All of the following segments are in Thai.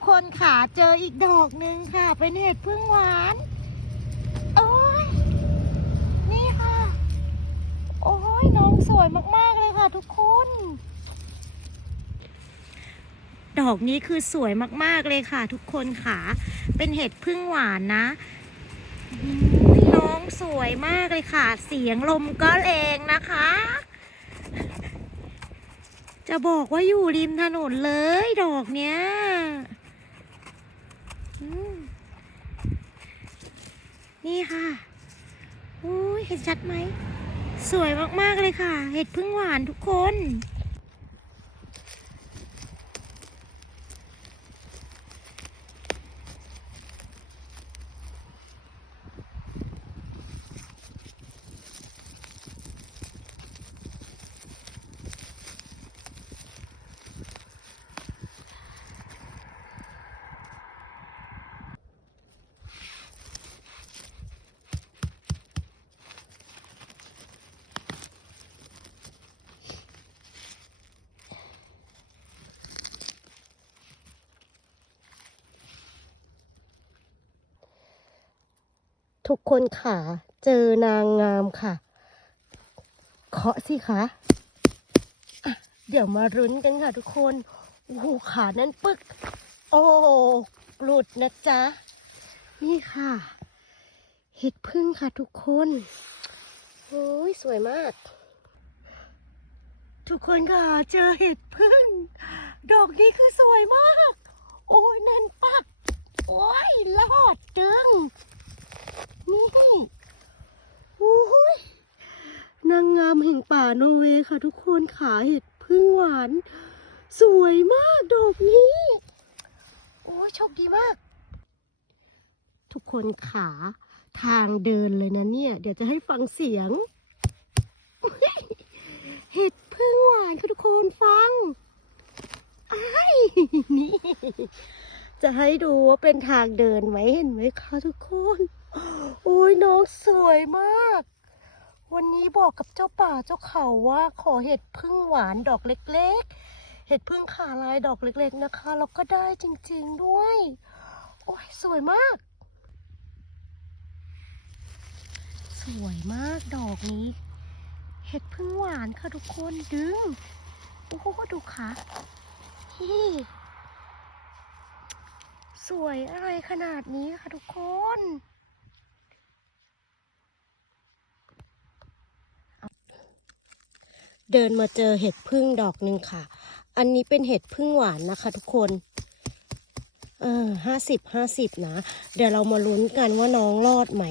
กคนค่ะ เจออีกดอกหนึ่งค่ะ เป็นเห็ดพึ่งหวาน โอ้ย นี่ค่ะ โอ้ย น้องสวยมาก ๆ เลยค่ะทุกคน ดอกนี้คือสวยมาก ๆ เลยค่ะ ทุกคนค่ะ เป็นเห็ดพึ่งหวานนะ น้องสวยมากเลยค่ะ เสียงลมก็แรงนะคะจะบอกว่าอยู่ริมถนนเลยดอกเนี้ยอืม นี่ค่ะอุ้ยเห็นชัดไหม สวยมาก ๆ เลยค่ะ เห็ดพึ่งหวานทุกคน ทุกคนค่ะ เจอนางงามค่ะ เคาะสิคะอะเดี๋ยวมารุ้นกันค่ะทุกคน โอ้โหขานั่นปึก โอ้หลุดนะจ๊ะ นี่ค่ะ เห็ดพึ่งค่ะทุกคน โอ้ยสวยมาก ทุกคนค่ะ เจอเห็ดพึ่ง ดอกนี้คือสวยมาก โอ้ยนั่นปัก โอ้ยรอดจึง นี่โอ้ยนางงามแห่งป่าโนเวย์ค่ะทุกคนขาเห็ดพึ่งหวาน สวยมากดอกนี้ โอ้โชคดีมาก ทุกคนขาทางเดินเลยนะเนี่ย เดี๋ยวจะให้ฟังเสียง เห็ดพึ่งหวานค่ะทุกคนฟังไอ้นี่จะให้ดูว่าเป็นทางเดินไหมเห็นไหมคะทุกคน โอ้ยน้องสวยมาก วันนี้บอกกับเจ้าป่าเจ้าเขาว่าขอเห็ดพึ่งหวานดอกเล็ก ๆ เห็ดพึ่งขาลายดอกเล็ก ๆ นะคะแล้วก็ได้จริง ๆด้วย โอ้ยสวยมาก สวยมากดอกนี้ เห็ดพึ่งหวานค่ะทุกคนดึงโอ้โหดูค่ะนี่สวยอะไรขนาดนี้ค่ะทุกคน เดินมาเจอเห็ดพึ่งดอกหนึ่งค่ะ อันนี้เป็นเห็ดพึ่งหวานนะคะทุกคน เออห้าสิบห้าสิบนะ เดี๋ยวเรามาลุ้นกันว่าน้องรอดไหม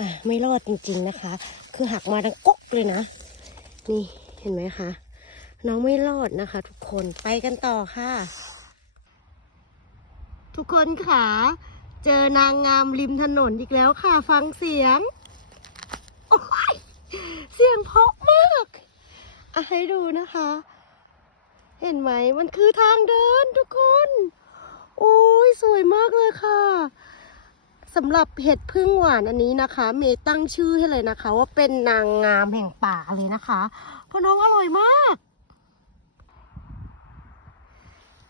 อะไม่รอดจริงๆนะคะ คือหักมาดังก๊กเลยนะ นี่เห็นไหมคะ น้องไม่รอดนะคะ ทุกคน ไปกันต่อค่ะ ทุกคนค่ะ เจอนางงามริมถนนอีกแล้วค่ะ ฟังเสียง โอ้ย เสียงเพราะมาก อะให้ดูนะคะ เห็นไหมมันคือทางเดินทุกคน โอ้ยสวยมากเลยค่ะสำหรับเห็ดพึ่งหวานอันนี้นะคะ เมย์ตั้งชื่อให้เลยนะคะ ว่าเป็นนางงามแห่งป่าเลยนะคะเพราะน้องอร่อยมาก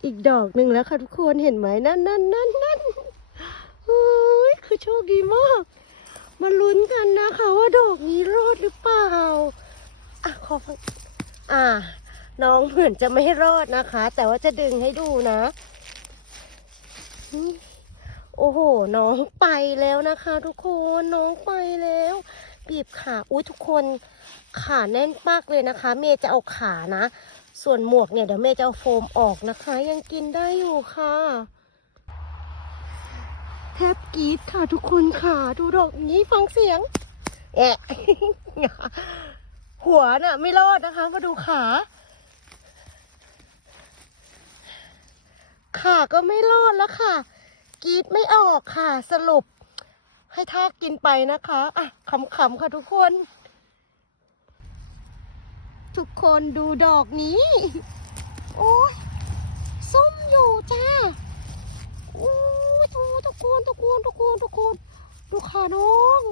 อีกดอกหนึ่งแล้วค่ะทุกคนเห็นไหมนั่นนั่นนั่นนั่นโอ้ยคือโชคดีมาก มาลุ้นกันนะคะ ว่าดอกนี้รอดหรือเปล่า อะขอฟัง อ่า น้องเหมือนจะไม่รอดนะคะ แต่ว่าจะดึงให้ดูนะโอ้โห น้องไปแล้วนะคะ ทุกคนน้องไปแล้วบีบขาอุ้ยทุกคนขาแน่นปากเลยนะคะ เมย์จะเอาขานะ ส่วนหมวกเนี่ยเดี๋ยวเมย์จะเอาโฟมออกนะคะ ยังกินได้อยู่ค่ะ แทบกรีดค่ะทุกคนค่ะ ดูดอกนี้ฟังเสียง แอะ หัวน่ะ ไม่รอดนะคะ มาดูขา ขาก็ไม่รอดแล้วค่ะกรีดไม่ออกค่ะ สรุป ให้ทากกินไปนะคะ อะขำๆค่ะทุกคน ทุกคนดูดอกนี้ โอ้ยส้มอยู่จ้าโอ้ยทุกทุกคนทุกคนทุกคนทุกคนดูขาน้อง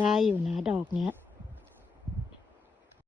ได้อยู่นะดอกเนี้ย